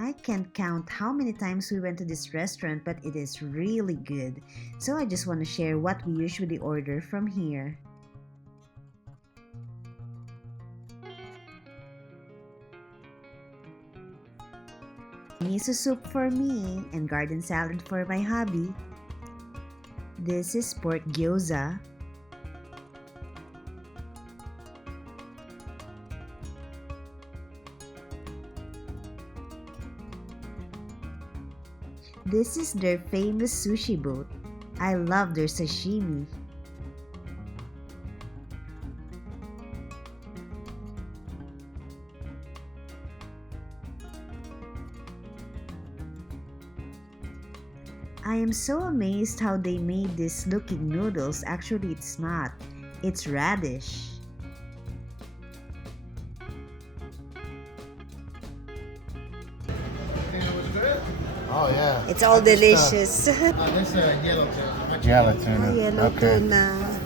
I can't count how many times we went to this restaurant, but it is really good. So I just want to share what we usually order from here. Miso soup for me and garden salad for my hubby. This is pork gyoza. This is their famous sushi boat. I love their sashimi. I am so amazed how they made this looking noodles. Actually, it's not. It's radish. Oh yeah. It's all delicious. This yellow tuna. Yellow tuna. Yellow Okay. tuna.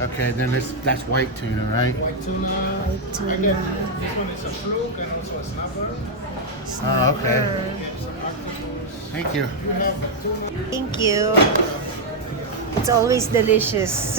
Okay, then that's white tuna, right? White tuna. White tuna. I get this one is a fluke and also a snapper. Oh, okay. And some octopus. Thank you. You have the tuna. Thank you. It's always delicious.